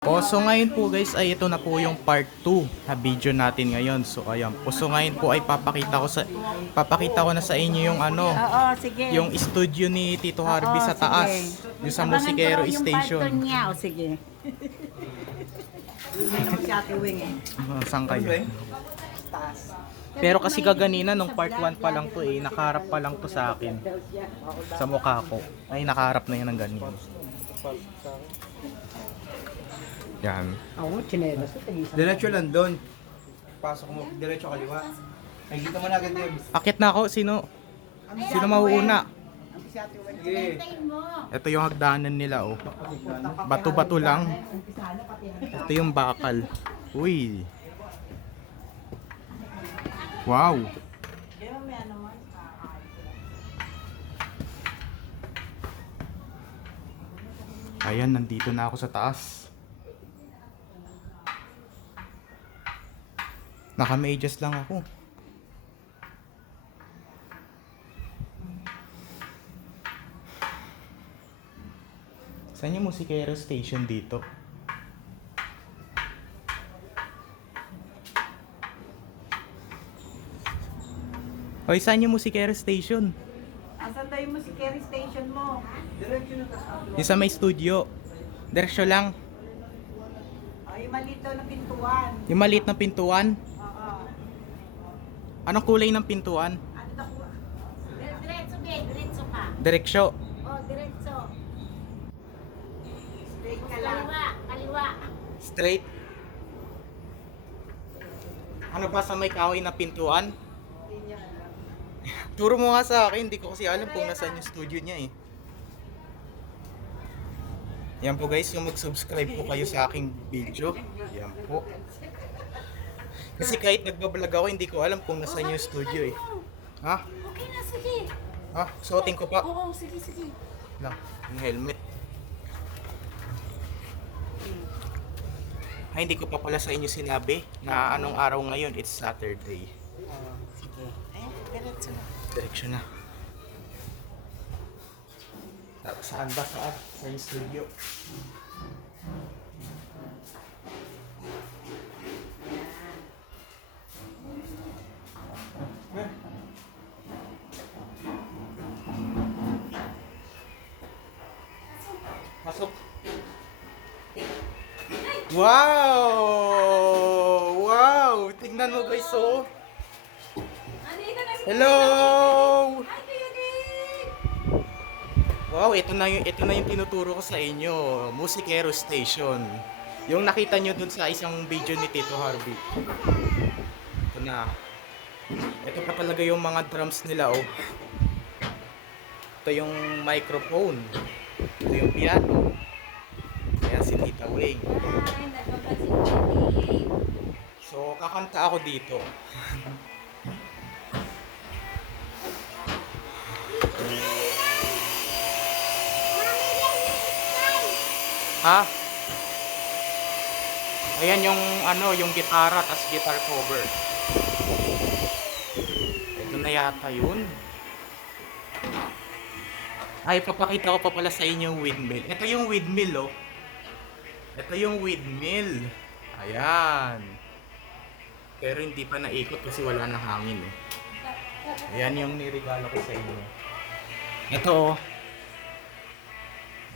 O, so ngayon po guys ay ito na po yung part 2 na video natin ngayon. So ayan po. So ngayon po ay papakita ko sa papakita ko na sa inyo yung ano, Oo, sige. yung studio ni Tito Harvey Oo, sa sige. taas. Yung sa Abangan Musikero ko yung Station. niya. O, sige. Naman si Ate Wing eh. Ah, Saan kayo? Taas. Pero kasi kaganina nung part 1 pa lang to eh, nakaharap pa lang to sa akin. Sa mukha ko. Ay, nakaharap na yan ng ganyan. Yan. Oo, chinelas. Diretso lang doon. Pasok mo, diretso kaliwa. Nakikita mo na agad yun. Akit na ako. Sino? Sino mauuna? Sige. Ito yung hagdanan nila oh. Bato-bato lang. Ito yung bakal. Uy. Wow. Ayan, nandito na ako sa taas. Naka-medyas lang ako. Saan yung Musikero Station dito? Hoy, saan yung Musikero Station? Asan daw yung musikeri station mo? Yung sa may studio. Diretso lang. O, yung maliit daw na pintuan. Yung maliit na pintuan. Anong kulay ng pintuan? Ano daw? Diretso, be. Diretso ka. Direksyo. Oh, diretso. Straight ka lang. Kaliwa, kaliwa. Straight. Ano ba sa may kahoy na pintuan? Turo mo nga sa akin, hindi ko kasi alam kung nasaan yung studio niya eh. Yan po guys, yung mag-subscribe po kayo sa aking video. Yan po. Kasi kahit nagbablog ako, hindi ko alam kung nasaan yung studio eh. Ha? Okay na, sige. Ha? Suotin ko pa. Oo, sige, sige. Lang, yung helmet. Ay, hindi ko pa pala sa inyo sinabi na anong araw ngayon, it's Saturday. Sige. Eh, diretso na. Direksyon na. Saan ba? Saan? Sa studio. Pasok. Wow! Wow! Tingnan mo guys, oh. Hello! Wow, ito na yung ito na yung tinuturo ko sa inyo, Musikero Station. Yung nakita nyo dun sa isang video ni Tito Harvey. Ito na. Ito pa talaga yung mga drums nila oh. Ito yung microphone. Ito yung piano. Ayan si Tita Wing. So, kakanta ako dito. ha? Ayan yung ano, yung gitara tas guitar cover. Ito na yata yun. Ay, papakita ko pa pala sa inyo yung windmill. Ito yung windmill, oh. Ito yung windmill. Ayan. Pero hindi pa naikot kasi wala nang hangin eh. Ayan yung nirigalo ko sa inyo. Ito oh.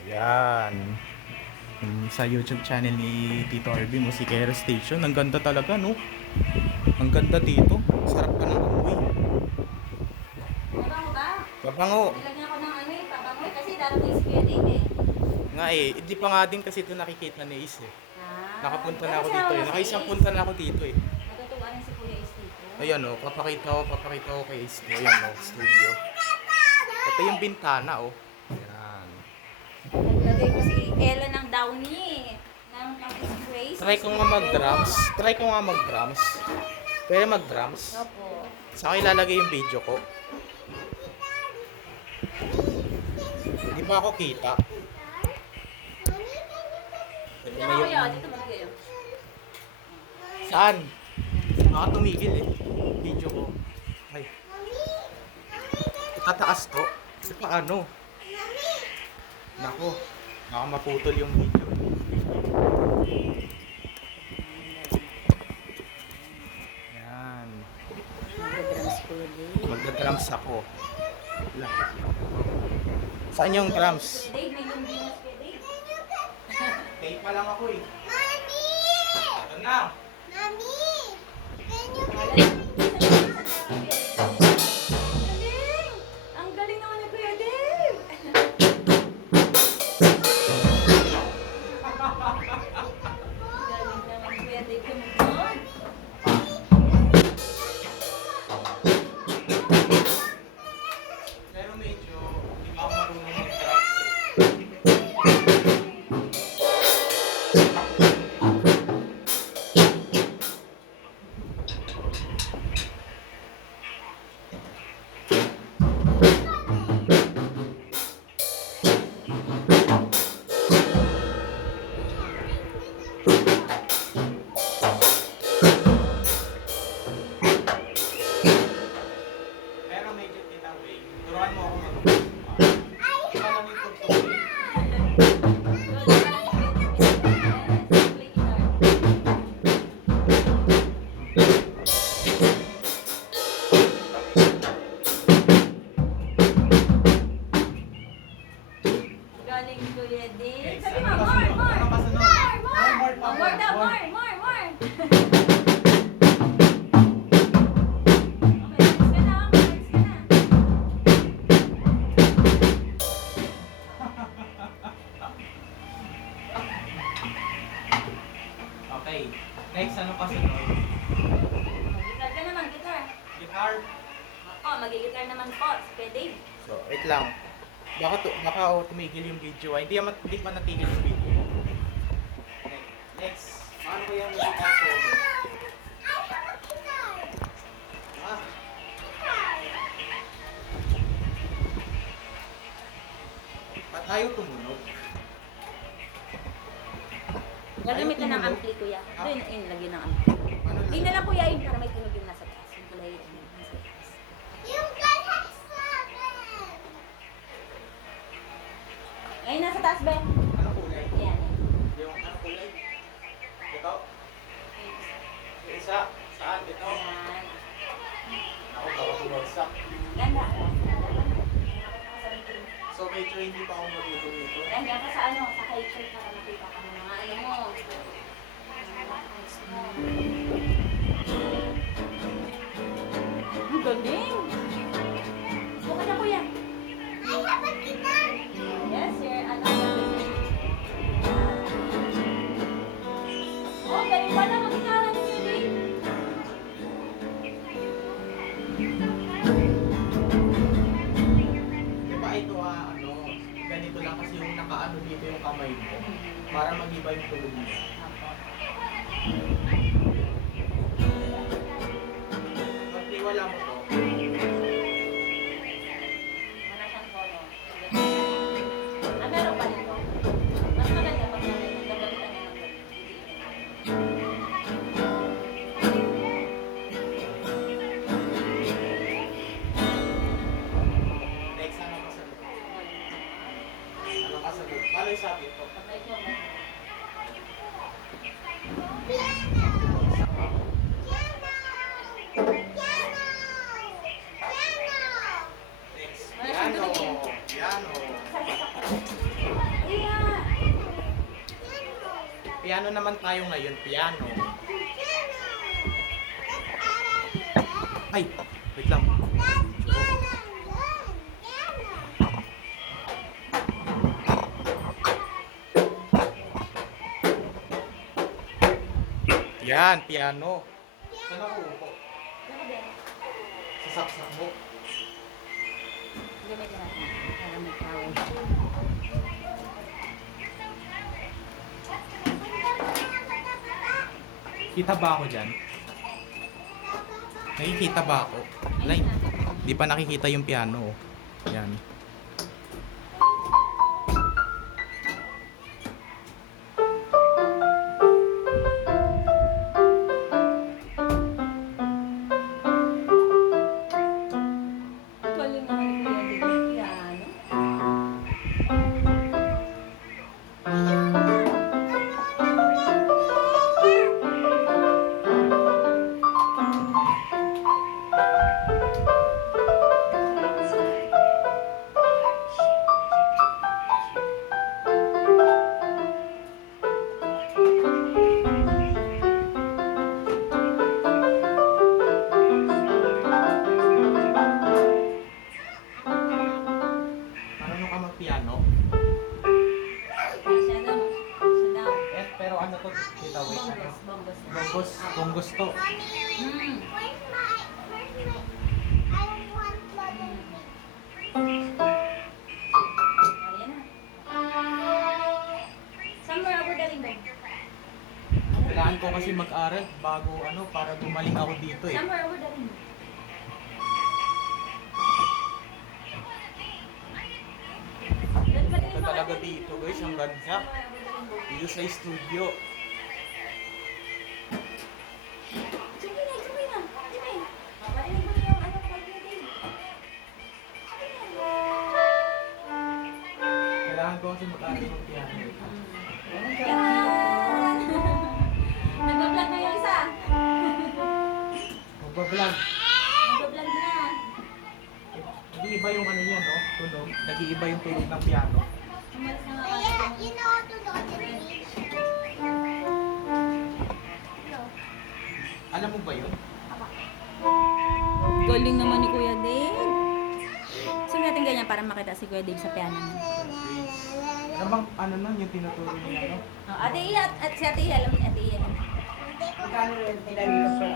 Ayan. Sa YouTube channel ni Tito Arby, Musikero Station. Ang ganda talaga, no? Ang ganda dito. Sarap pa ng amoy. Mabango ba? Pabango. Nilagyan ko ng ano eh, eh, darating si Kuya eh. Nga eh, hindi pa nga din kasi ito nakikita ni Ace eh. Ah, Nakapunta na pero ako dito eh. Nakaisang punta na ako dito eh. Natutuwa na si Kuya Ace dito. Ayan o, papakita ko, papakita ko kay Ace. Ayan o, studio. Ito yung bintana o. Ayan. Naglagay ko si Ella ng downy ng Campus Grace. Try ko nga mag-drums. Try ko nga mag-drums. Pwede mag-drums. Opo. Saka ilalagay yung video ko. Hindi pa ako kita. Pwede na Kaya yung... dito magigay. Saan? Baka tumigil eh. Video ko. Ay. Tataas to. Kasi paano? Nako. Baka maputol yung video. Yan. Magdadrams ako. Lahat lumbingas kay Dave. Tape pa lang ako eh. Mommy! Ito na. Mommy! Can you Next, ano pa sunod? Gitar ka naman, gitar. Guitar. Ako, magigitar naman po, Dave. So, wait lang. Baka, tu baka oh, tumigil yung video. Ay, hindi, naman- hindi pa natigil yung video. Okay. Next. Paano ko yung guitar solo? Ah. Ba't tayo tumunog? Gagamit ka ng ampli, Kuya. Ah. Doon, in, lagyan ng ampli. Hindi na lang, Kuya, in, para may tunog yung nasa taas. Yung kulay, ano, nasa taas. You got seven! Ay, nasa taas, Ben. Ano kulay? Yan. Yung ano kulay? Ito? Yung isa? Saan? Ito? Yan. Ako, baka bumagsak. Ganda. So, medyo hindi pa ako marunong nito. Nandiyan ka sa ano, sa high chair para makita ka ng mga ano mo. Ang galing! Piano naman tayo ngayon, piano. Ay, wait lang. Yan, piano. Saan ako upo? Sa saksak mo. Gamitin natin. Para may tawag. Kita ba ako dyan? Nakikita ba ako? Like, di pa nakikita yung piano. Yan. Mo rubber daling ba? Kailangan ko kasi mag-aral bago ano, para gumaling ako dito eh. Rubber daling ba? Ito talaga dito guys, ang ganda. Dito sa studio. Magbablog. Nag-vlog na. Nag-iiba yung ano yan, no? Tunog. Nag-iiba yung tunog ng piano. Umalis na nga Kaya, the beach? No. Alam mo ba yun? Galing naman ni Kuya Dave. Sulit natin ganyan para makita si Kuya Dave sa piano niya. Ano bang, ano nun, yung tinuturo niya, no? Oh, ate Iya, at si Ate Iya, alam ni Ate Iya. Magkano rin pinagilo per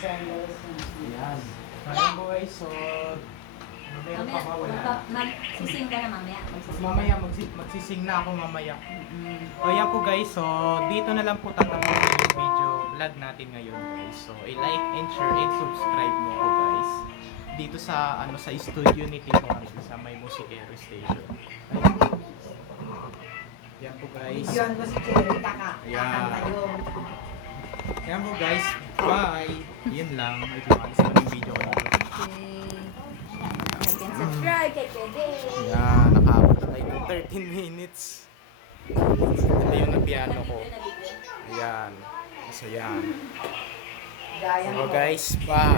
sandals, and Ayan. Kaya boys, so... Meron pa ba? Wala. Magsising ka na mamaya. Mamaya, magsi- magsising na ako mamaya. So, ayan po guys. So, dito na lang po tatapusin yung video vlog natin ngayon guys. So, i-like and share and subscribe mo po guys. Dito sa ano sa studio ni Tito Arvin sa may Music Air Station. Ayan po guys. Yun si Cherry, kaka. Yun. Ayan po guys. Bye! Yun lang. May lumalis na yung video ko. Okay. Like and subscribe kay Kuya Dave. Ayan, nakaabot tayo ng 13 minutes. Ito yung na piano ko. Ayan. So. Gaya So guys, bye!